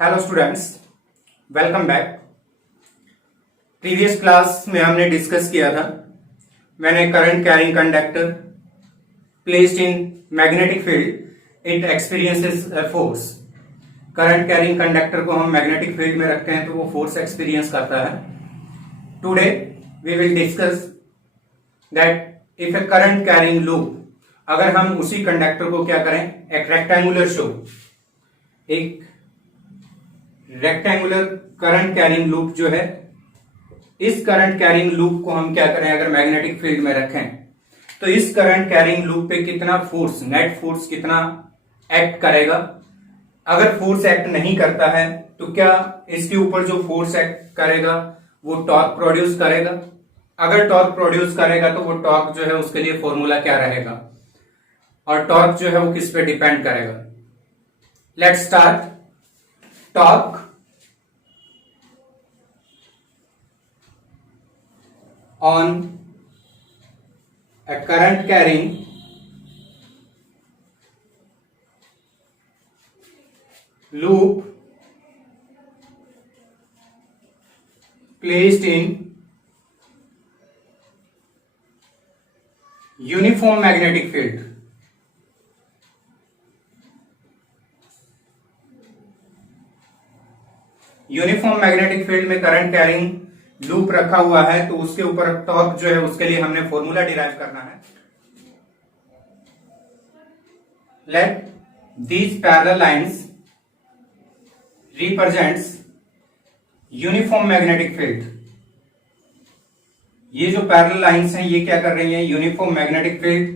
Hello students, welcome back. Previous class में हमने डिस्कस किया था व्हेन ए current carrying conductor placed in magnetic field it experiences a force. Current carrying conductor को हम magnetic field में रखते हैं तो वो फोर्स एक्सपीरियंस करता है। Today we will discuss that if a current carrying loop, अगर हम उसी कंडक्टर को क्या करें, एक रेक्टेंगुलर शो, एक रेक्टेंगुलर करंट कैरिंग लूप जो है, इस करंट कैरिंग लूप को हम क्या करें, अगर मैग्नेटिक फील्ड में रखें तो इस करंट कैरिंग लूप पे कितना फोर्स, नेट फोर्स कितना एक्ट करेगा। अगर फोर्स एक्ट नहीं करता है तो क्या इसके ऊपर जो फोर्स एक्ट करेगा वो टॉर्क प्रोड्यूस करेगा। अगर टॉर्क प्रोड्यूस करेगा तो वो टॉर्क जो है उसके लिए फॉर्मूला क्या रहेगा, और टॉर्क जो है वो किस पे डिपेंड करेगा। Let's start. Torque on a current carrying loop placed in uniform magnetic field. Uniform magnetic field में करंट कैरिंग लूप रखा हुआ है तो उसके ऊपर टॉर्क जो है उसके लिए हमने फॉर्मूला डिराइव करना है। Let these parallel lines represents uniform magnetic field. ये जो पैरेलल लाइंस हैं ये क्या कर रही हैं, uniform magnetic field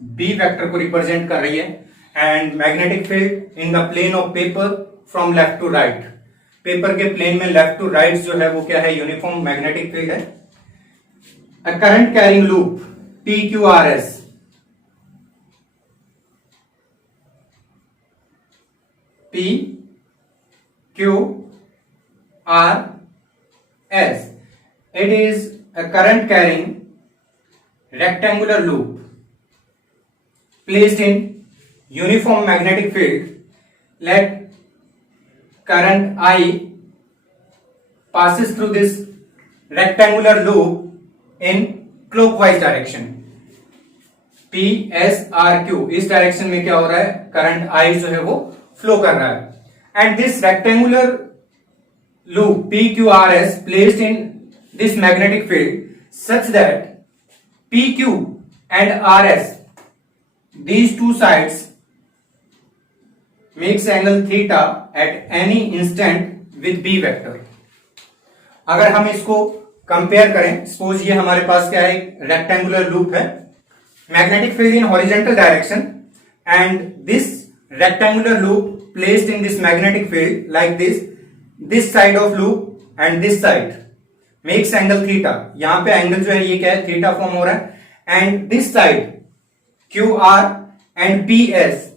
B vector को रिप्रेजेंट कर रही है। And magnetic field in the plane of paper from left to right, paper के प्लेन में लेफ्ट टू राइट जो है वो क्या है, यूनिफॉर्म मैग्नेटिक फील्ड है। A current carrying loop P Q R S, P Q R S, it is a current carrying rectangular loop placed in uniform magnetic field. Let current I passes through this rectangular loop in clockwise direction. P S R Q, इस direction में क्या हो रहा है, current I जो है वो फ्लो कर रहा है। And this rectangular loop P Q R S placed in this magnetic field such that P Q and R S, these two sides makes angle theta at any instant with B vector. अगर हम इसको कंपेयर करें, सपोज ये हमारे पास क्या है, rectangular loop है, magnetic field in horizontal direction and this rectangular loop placed in this magnetic field like this side of loop and this side makes angle theta. यहां पे एंगल जो है ये क्या है, थीटा फॉर्म हो रहा है। And this side Q R and P S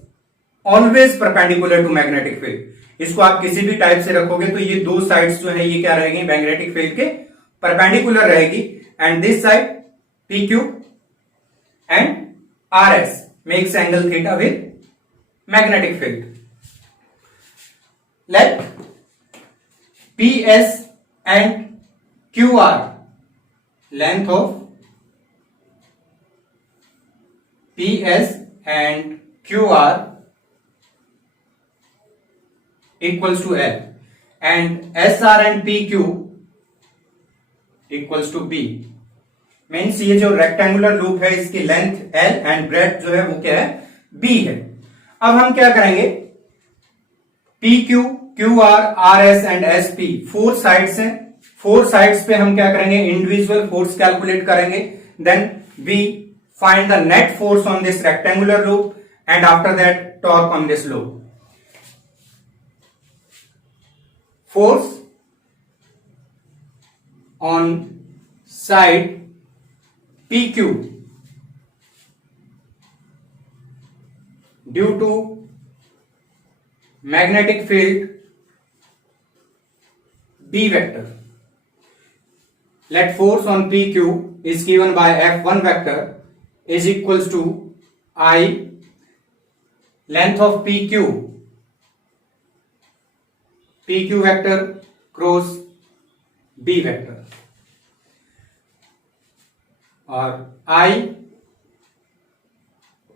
always perpendicular to magnetic field. इसको आप किसी भी टाइप से रखोगे तो ये दो साइड्स जो है ये क्या रहेगी, मैग्नेटिक फील्ड के परपेंडिकुलर रहेगी। And this side P Q and R S makes angle theta with magnetic field. Let P S and Q R, length of P S and Q R equals to L and SR and PQ equals to B। Means ये जो rectangular loop है इसकी length L and breadth जो है वो क्या है, B है। अब हम क्या करेंगे, PQ, QR, RS and SP four sides हैं, फोर साइड्स पे हम क्या करेंगे, इंडिविजुअल फोर्स कैलकुलेट करेंगे। Then we find the net force on this rectangular loop and after that torque on this loop. Force on side PQ due to magnetic field B vector. Let force on PQ is given by F1 vector is equals to I length of PQ P Q vector cross B vector, और I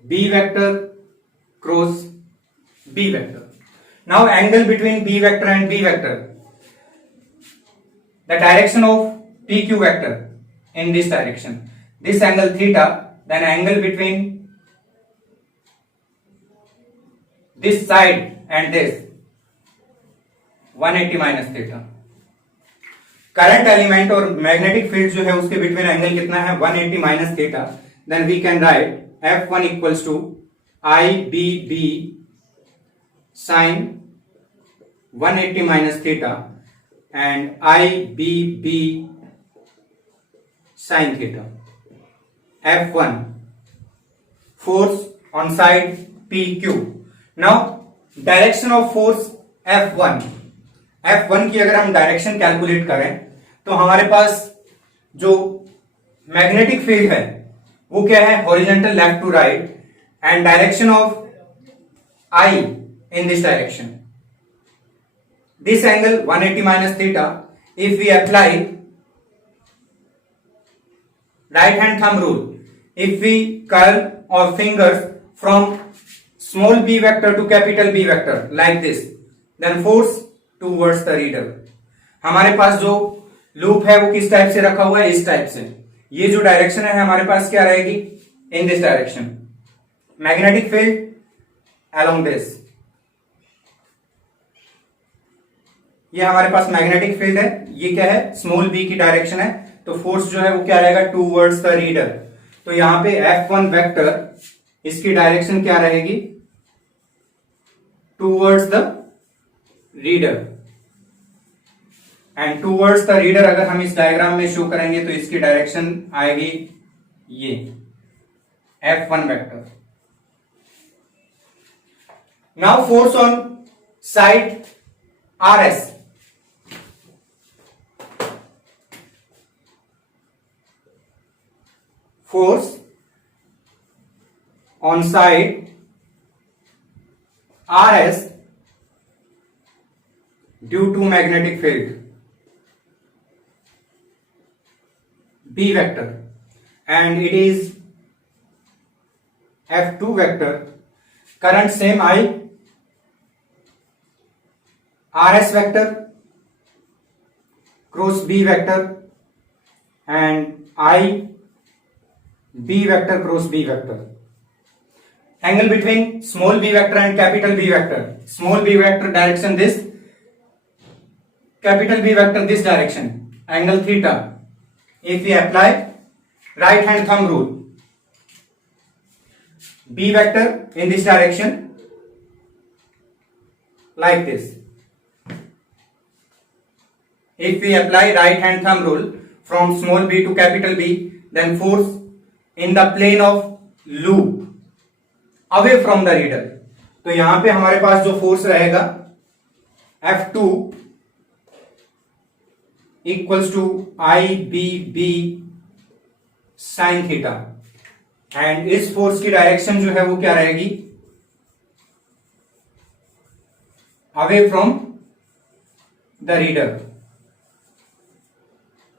B vector cross B vector. Now angle between B vector and B vector, the direction of PQ vector in this direction, this angle theta, then angle between this side and this 180 minus theta. Current element और magnetic field जो है उसके between angle कितना है 180 minus theta. Then we can write F1 equals to I B B sine 180 minus theta and IBB sin theta. F1 force on side PQ. Now direction of force F1 की अगर हम direction calculate करें तो हमारे पास जो magnetic field है वो क्या है horizontal left to right, and direction of I in this direction. This angle 180 minus theta, if we apply right hand thumb rule, if we curl our fingers from small b vector to capital B vector like this, then force towards the reader. हमारे पास जो लूप है वो किस टाइप से रखा हुआ है, इस टाइप से. ये जो डायरेक्शन है हमारे पास क्या रहेगी, इन this direction. Magnetic field along this, ये हमारे पास मैग्नेटिक फील्ड है, ये क्या है स्मॉल b की डायरेक्शन है, तो फोर्स जो है वो क्या रहेगा टूवर्ड्स द रीडर. तो यहां पे F1 वेक्टर इसकी डायरेक्शन क्या रहेगी towards the reader, and towards the reader अगर हम इस डायग्राम में शो करेंगे तो इसकी डायरेक्शन आएगी ये F1 vector. Now force on side RS, force on side RS due to magnetic field B vector, and it is F2 vector. Current same I RS vector cross B vector and I B vector cross B vector. Angle between small b vector and capital B vector. Small b vector direction this, capital B vector this direction. Angle theta. If we apply right hand thumb rule, B vector in this direction like this. If we apply right hand thumb rule from small b to capital B, then force in the plane of loop away from the reader. तो यहां पे हमारे पास जो force रहेगा F2 equals to IBB sine theta, and इस force की direction जो है वो क्या रहेगी away from the reader.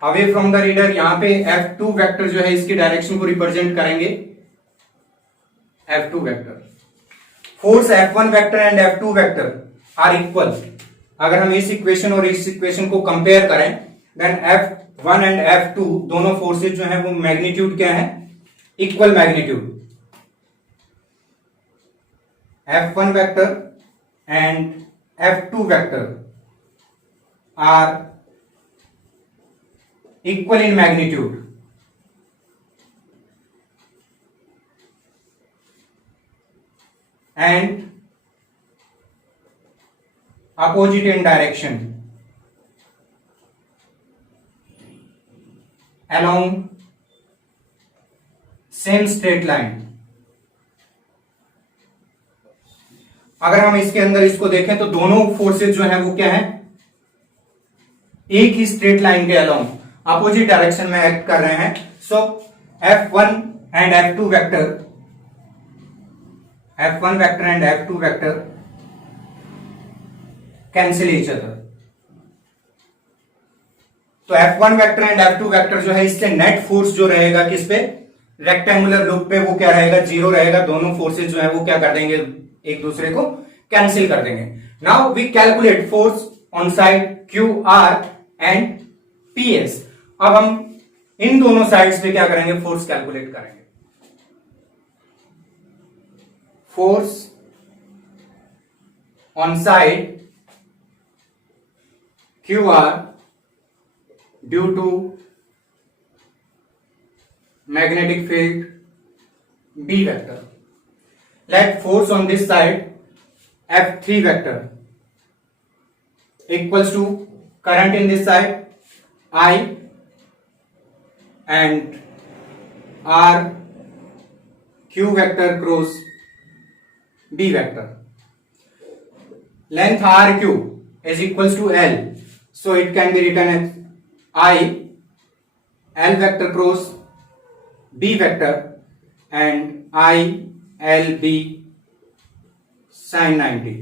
Away from the reader यहां पे F2 वेक्टर जो है इसकी डायरेक्शन को रिप्रेजेंट करेंगे F2 vector. Force F1 vector and F2 vector are equal. अगर हम इस इक्वेशन और इस इक्वेशन को कंपेयर करें देन F1 एंड F2 दोनों फोर्सेज जो है वो मैग्नीट्यूड क्या है equal magnitude. F1 vector and F2 vector are equal in magnitude, and opposite in direction along same straight line. अगर हम इसके अंदर इसको देखें तो दोनों फोर्सेज जो है वो क्या है एक ही स्ट्रेट लाइन के अलोंग अपोजिट डायरेक्शन में एक्ट कर रहे हैं. सो F1 and F2 vector, F1 vector and F2 vector cancel each other. तो F1 vector and F2 vector जो है इससे नेट फोर्स जो रहेगा किस पे, रेक्टेंगुलर लूप पे, वो क्या रहेगा, जीरो रहेगा। दोनों फोर्सेज जो है वो क्या कर देंगे, एक दूसरे को कैंसिल कर देंगे। Now we calculate force on side QR and PS। अब हम इन दोनों साइड्स पे क्या करेंगे, फोर्स कैलकुलेट करेंगे। Force on side QR due to magnetic field B vector. Let force on this side F3 vector equals to current in this side I and R Q vector cross B vector. Length RQ is equals to L, so it can be written as I L vector cross B vector and I L B sin 90.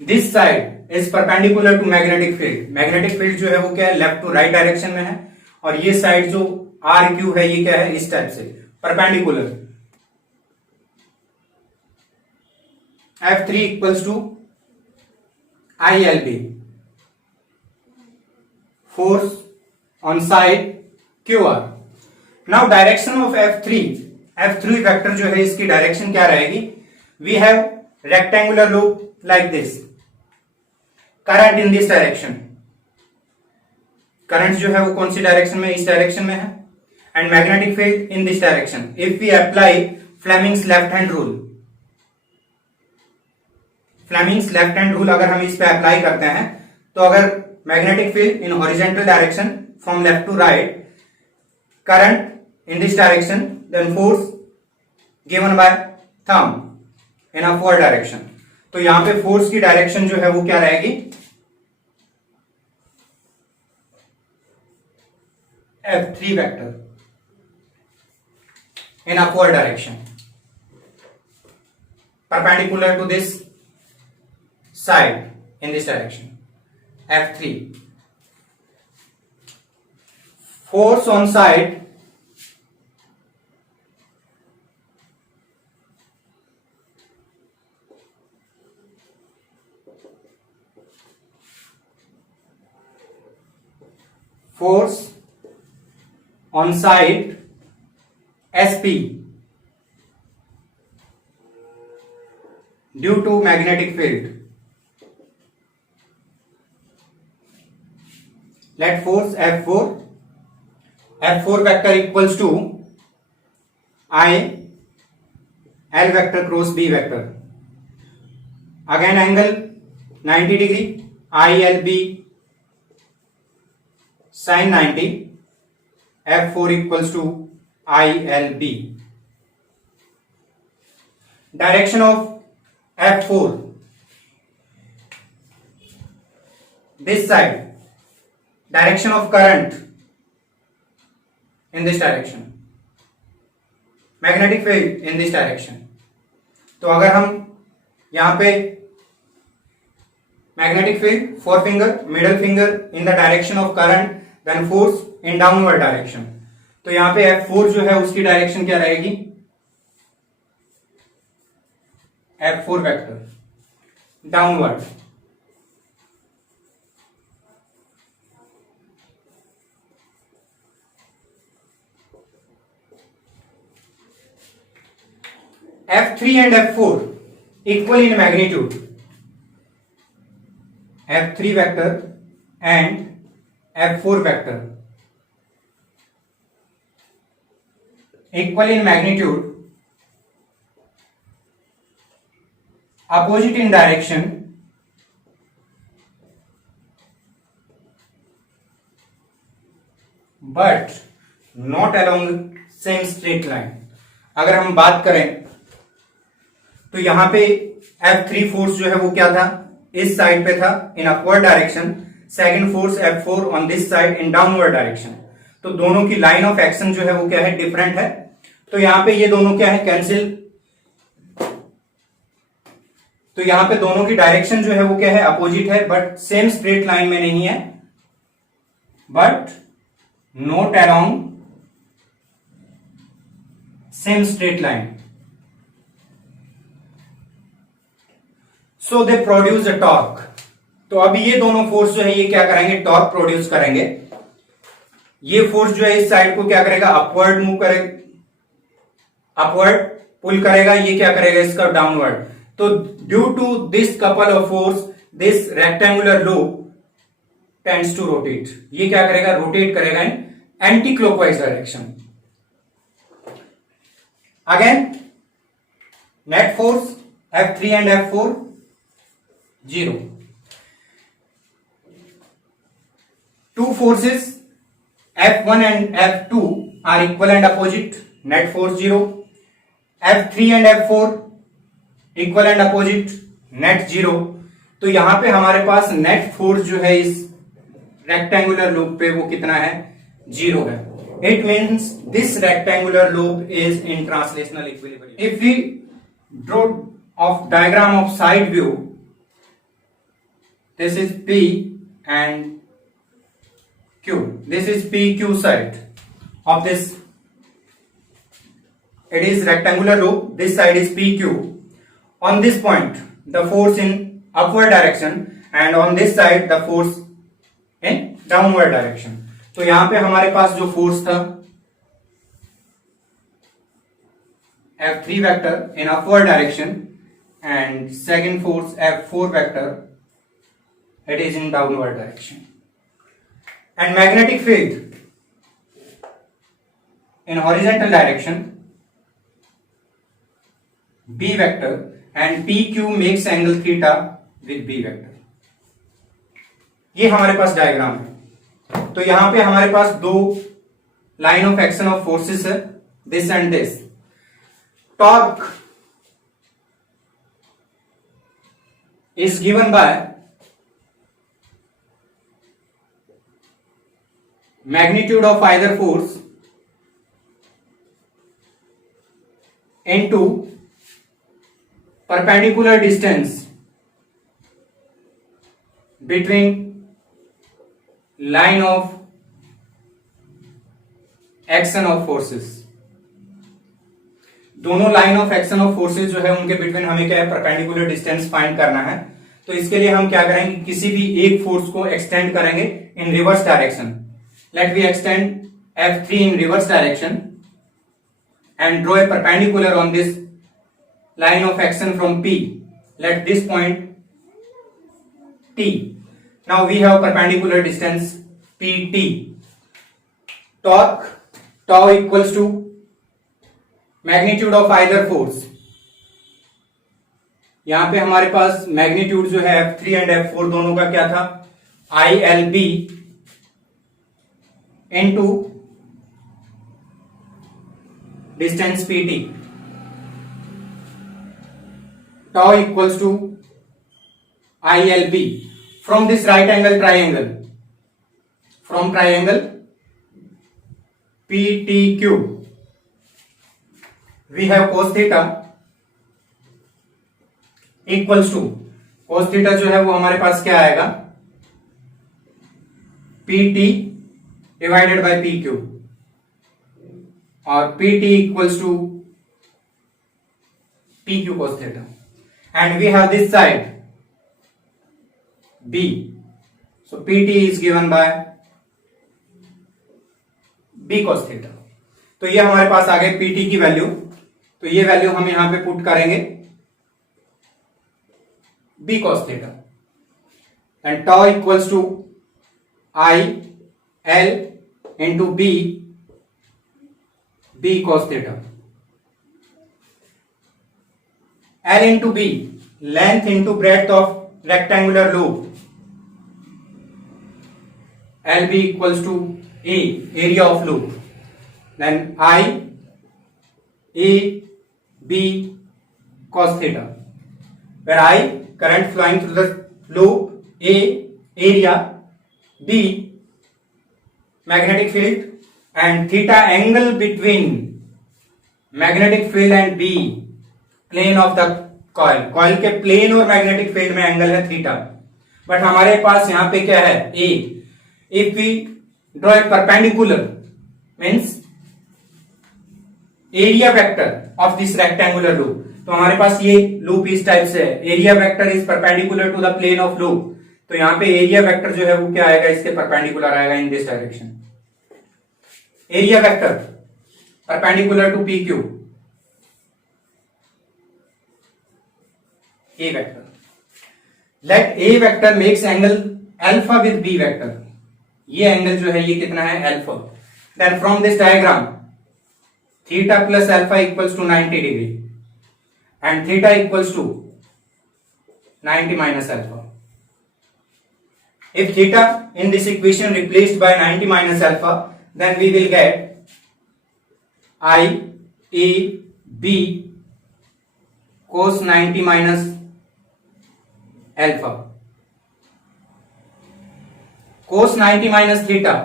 This side is perpendicular to magnetic field. Magnetic field जो है वो क्या है, left to right direction में है, और ये साइड जो आर क्यू है ये क्या है, इस टाइप से perpendicular. F3 equals to ILB. Force on side QR. Now direction of F3 vector जो है इसकी डायरेक्शन क्या रहेगी, we have rectangular loop like this, current in this direction, current जो है वो कौन सी डायरेक्शन में, इस डायरेक्शन में है, and magnetic field in this direction. If we apply Fleming's left hand rule, Fleming's left hand rule अगर हम इस पे अप्लाई करते हैं, तो अगर magnetic field in horizontal direction from left to right, current in this direction, then force given by thumb in upward direction। तो यहां पे फोर्स की डायरेक्शन जो है वो क्या रहेगी, F3 vector in upward direction perpendicular to this side in this direction, F3। force on side force on side SP due to magnetic field, let force F4 vector equals to I L vector cross B vector, again angle 90 degree, ILB sin 90, F4 equals to ILB। Direction of F4, this side, direction of current in this direction, magnetic field in this direction। तो अगर हम यहां पे magnetic field, forefinger, middle finger in the direction of current, then force in downward direction, तो यहां पे F4 जो है उसकी डायरेक्शन क्या रहेगी, F4 vector downward. F3 and F4 equal in magnitude, F3 vector and F4 vector equal in magnitude, opposite in direction, but not along same straight line। अगर हम बात करें तो यहां पे F3 फोर्स जो है वो क्या था, इस साइड पे था in upward direction, second force F4 on this side in downward direction. तो दोनों की लाइन ऑफ एक्शन जो है वो क्या है, डिफरेंट है। तो यहां पे ये दोनों क्या है, कैंसिल। तो यहां पे दोनों की डायरेक्शन जो है वो क्या है, अपोजिट है, बट सेम स्ट्रेट लाइन में नहीं है, but not along same straight line. So they produce a torque. तो अभी ये दोनों फोर्स जो है ये क्या करेंगे, टॉर्क प्रोड्यूस करेंगे. ये फोर्स जो है इस साइड को क्या करेगा, अपवर्ड मूव करेगा, अपवर्ड पुल करेगा, ये क्या करेगा इसका डाउनवर्ड. तो due to this couple of force this rectangular loop tends to rotate. ये क्या करेगा, रोटेट करेगा in anti clockwise direction. Again net force F3 and F4 0. Two forces F1 and F2 are equal and opposite. Net force 0. F3 and F4 equal and opposite. Net 0. तो यहां पे हमारे पास net force जो है इस rectangular loop पे वो कितना है, 0 है. It means this rectangular loop is in translational equilibrium. If we draw of diagram of side view, this is P and Q. This is PQ side of this. It is rectangular loop. This side is PQ. On this point, the force in upward direction, and on this side, the force in downward direction. तो यहां पे हमारे पास जो फोर्स था F3 vector in upward direction and second force F4 vector, it is in downward direction. And magnetic field in horizontal direction B vector, and PQ makes angle theta with B vector. ये हमारे पास डायग्राम है. तो यहां पे हमारे पास दो line of action of forces है, this and this. Torque is given by magnitude of either force into perpendicular distance between line of action of forces. दोनों line of action of forces जो है उनके बिटवीन हमें क्या है, परपेंडिकुलर डिस्टेंस फाइंड करना है. तो इसके लिए हम क्या करेंगे, किसी भी एक फोर्स को एक्सटेंड करेंगे in reverse direction. Let we extend F3 in reverse direction and draw a perpendicular on this line of action from P. Let this point T. Now we have perpendicular distance PT. Torque tau equals to magnitude of either force. यहां पे हमारे पास मैग्नीट्यूड जो है F3 and F4 दोनों का क्या था, ILB into distance PT. Tau equals to ILB from this right angle triangle, from triangle PTQ we have cos theta equals to, cos theta जो है वो हमारे पास क्या आएगा, PT divided by PQ, और PT equals to PQ cos theta, and we have this side B, so PT is given by B cos theta. तो ये हमारे पास आ गए PT की वैल्यू. तो ये वैल्यू हम यहां पे पुट करेंगे B cos theta, and tau equals to I L into B cos theta. L into B, length into breadth of rectangular loop. LB equals to A, area of loop. Then I A B cos theta, where I current flowing through the loop, A area, B magnetic field, and theta angle between magnetic field and B plane of the coil. Coil के plane और magnetic field में angle है theta. But हमारे पास यहां पे क्या है, A. If we draw a perpendicular means area vector of this rectangular loop. तो हमारे पास ये लूप इस टाइप से है, area vector is perpendicular to the plane of loop. तो यहां पे एरिया वेक्टर जो है वो क्या आएगा, इसके परपेंडिकुलर आएगा in this direction. Area vector perpendicular to P Q, A vector. Let A vector makes angle alpha with B vector. ये एंगल जो है ये कितना है, alpha. Then from this diagram theta plus alpha equals to 90 degree and theta equals to 90 minus alpha. If theta in this equation replaced by 90 minus alpha, then we will get I A B cos 90 minus alpha. Cos 90 minus theta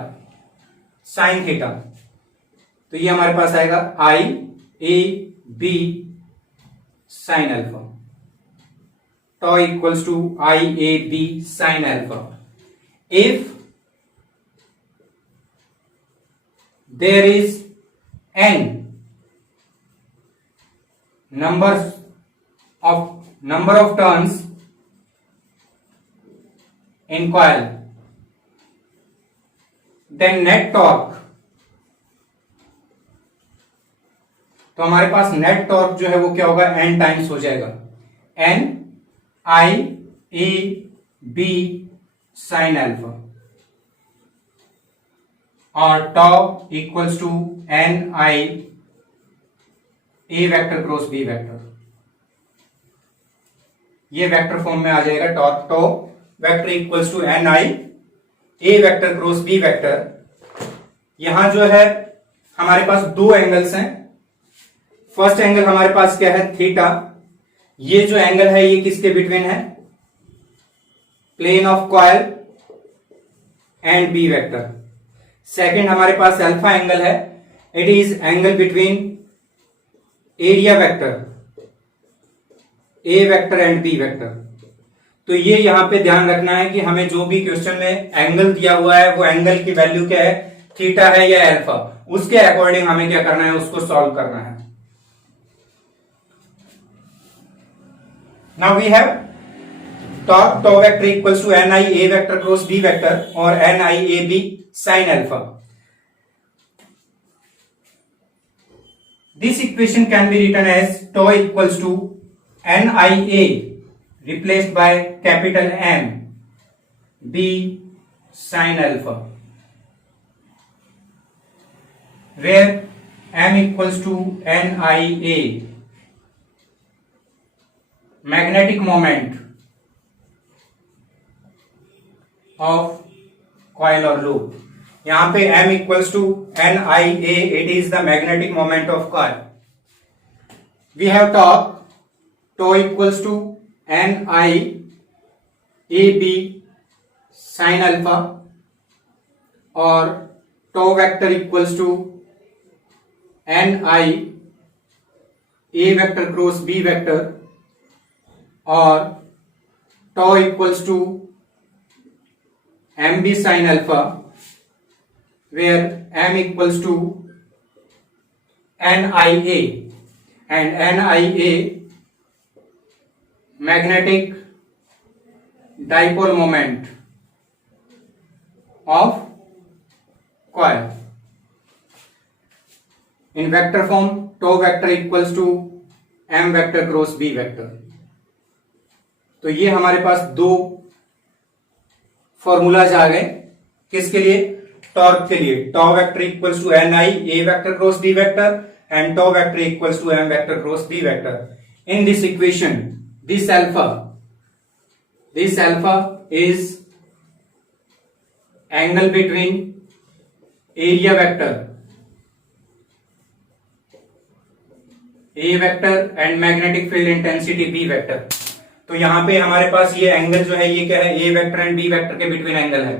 sin theta. तो ये हमारे पास आएगा I A B sin alpha. Tau equals to I A B sin alpha. If there is n number of turns in coil, then net torque, तो हमारे पास net torque जो है वो क्या होगा, n टाइम्स हो जाएगा, n I A B sine alpha, और tau equals to N I A vector cross B vector. ये वेक्टर फॉर्म में आ जाएगा, tau vector equals to N I A vector cross B vector. यहां जो है हमारे पास दो एंगल्स हैं। फर्स्ट एंगल हमारे पास क्या है, थीटा। ये जो एंगल है ये किसके बिटवीन है, plane of coil and B vector. Second हमारे पास अल्फा एंगल है, it is angle between area vector A vector and B vector. तो ये यहां पे ध्यान रखना है कि हमें जो भी क्वेश्चन में एंगल दिया हुआ है वो एंगल की वैल्यू क्या है, थीटा है या अल्फा, उसके अकॉर्डिंग हमें क्या करना है, उसको सॉल्व करना है। Now we have tau vector equals to N I A vector cross B vector और N I A B sine alpha. This equation can be written as tau equals to N I A replaced by capital M B sin alpha, where M equals to NIA, magnetic moment of coil or loop. यहां पे M equals to NIA, it is the magnetic moment of coil. We have tau equals to N I A B sine alpha और tau vector equals to N I A vector cross B vector और tau equals to M B sine alpha, where M equals to N I A and N I A magnetic dipole moment of coil. In vector form, tau vector equals to m vector cross b vector. तो ये हमारे पास दो फॉर्मूलाज आ गए, किसके लिए, torque के लिए। Tau vector equals to N I A vector cross B vector and tau vector equals to M vector cross B vector. In this equation this alpha is angle between area vector A vector and magnetic field intensity B vector। तो यहां पे हमारे पास ये angle जो है ये क्या है, A vector and B vector के बिटवीन एंगल है।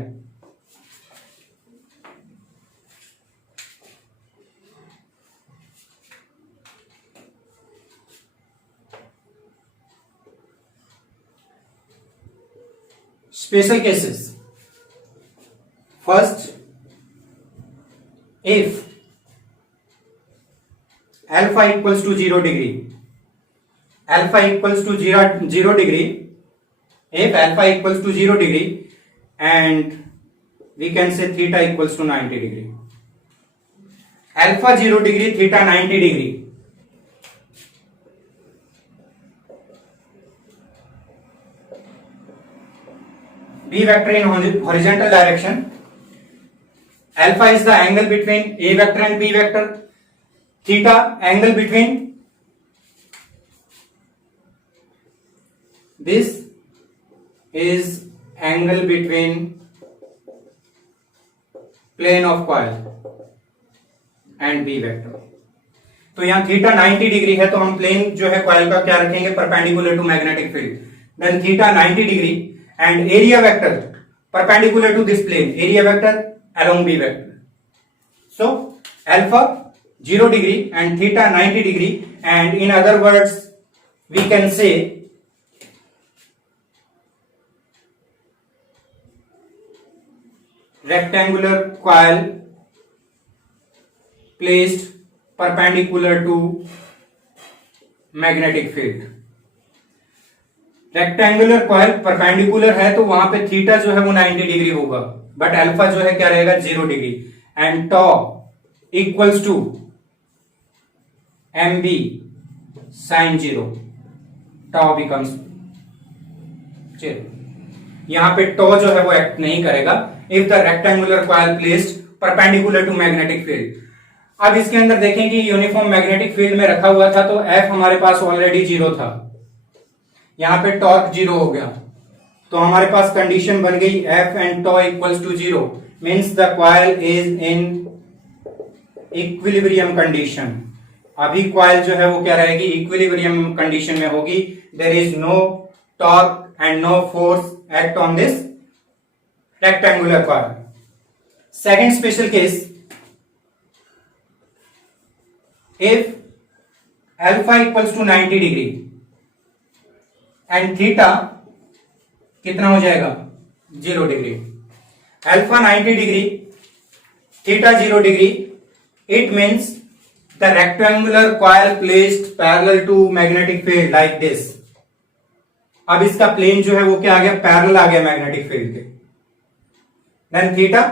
Special cases. First, if alpha equals to 0 degree, alpha equals to 0 degree, if alpha equals to 0 degree and we can say theta equals to 90 degree, alpha 0 degree, theta 90 degree, B vector in horizontal direction, alpha is the angle between A vector and B vector, theta angle between this is angle between plane of coil and B vector. तो यहाँ थीटा 90 डिग्री है तो हम प्लेन जो है कॉइल का क्या रखेंगे, perpendicular to magnetic field, then theta 90 degree and area vector perpendicular to this plane, area vector along B vector. So alpha 0 degree and theta 90 degree, and in other words we can say rectangular coil placed perpendicular to magnetic field. Rectangular coil perpendicular है तो वहां पे थीटा जो है वो 90 डिग्री होगा, but alpha जो है क्या रहेगा 0 degree, and tau equals to M B sine 0, tau becomes 0. यहां पे टॉ जो है वो एक्ट नहीं करेगा if the rectangular coil placed perpendicular to magnetic field. अब इसके अंदर देखें कि यूनिफॉर्म मैग्नेटिक फील्ड में रखा हुआ था तो एफ हमारे पास ऑलरेडी 0 था, यहां पे टॉर्क 0 हो गया, तो हमारे पास कंडीशन बन गई F and tau equals to 0, means the coil is in equilibrium condition. अभी कॉइल जो है वो क्या रहेगी, इक्विलिब्रियम कंडीशन में होगी. There is no torque and no force act on this rectangular coil. Second special case, if alpha equals to 90 degree and theta कितना हो जाएगा 0 degree, alpha 90 degree, theta 0 degree, it means the rectangular coil placed parallel to magnetic field like this. अब इसका प्लेन जो है वो क्या आ गया, पैरेलल आ गया मैग्नेटिक फील्ड के. Then theta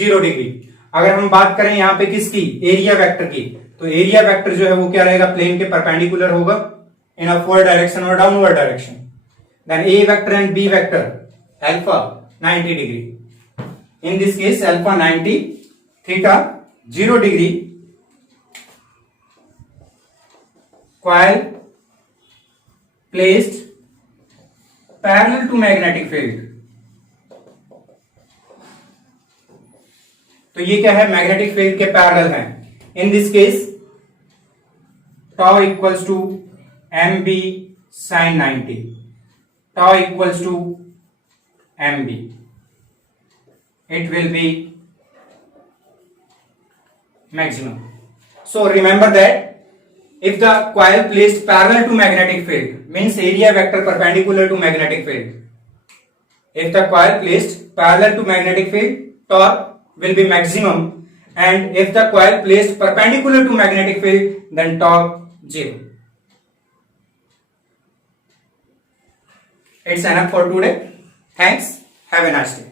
0 degree. अगर हम बात करें यहां पे किसकी, एरिया वेक्टर की, तो एरिया वेक्टर जो है वो क्या रहेगा, प्लेन के परपेंडिकुलर होगा in upward direction or downward direction. Then A vector and B vector alpha 90 degree. In this case alpha 90, theta 0 degree, coil placed parallel to magnetic field. तो ये क्या है, मैग्नेटिक फील्ड के पैरेलल है. In this case tau equals to M B sine 90, tau equals to mb. It will be maximum. So remember that if the coil placed parallel to magnetic field means area vector perpendicular to magnetic field. If the coil placed parallel to magnetic field, torque will be maximum, and if the coil placed perpendicular to magnetic field, then torque 0. It's enough for today. Thanks. Have a nice day.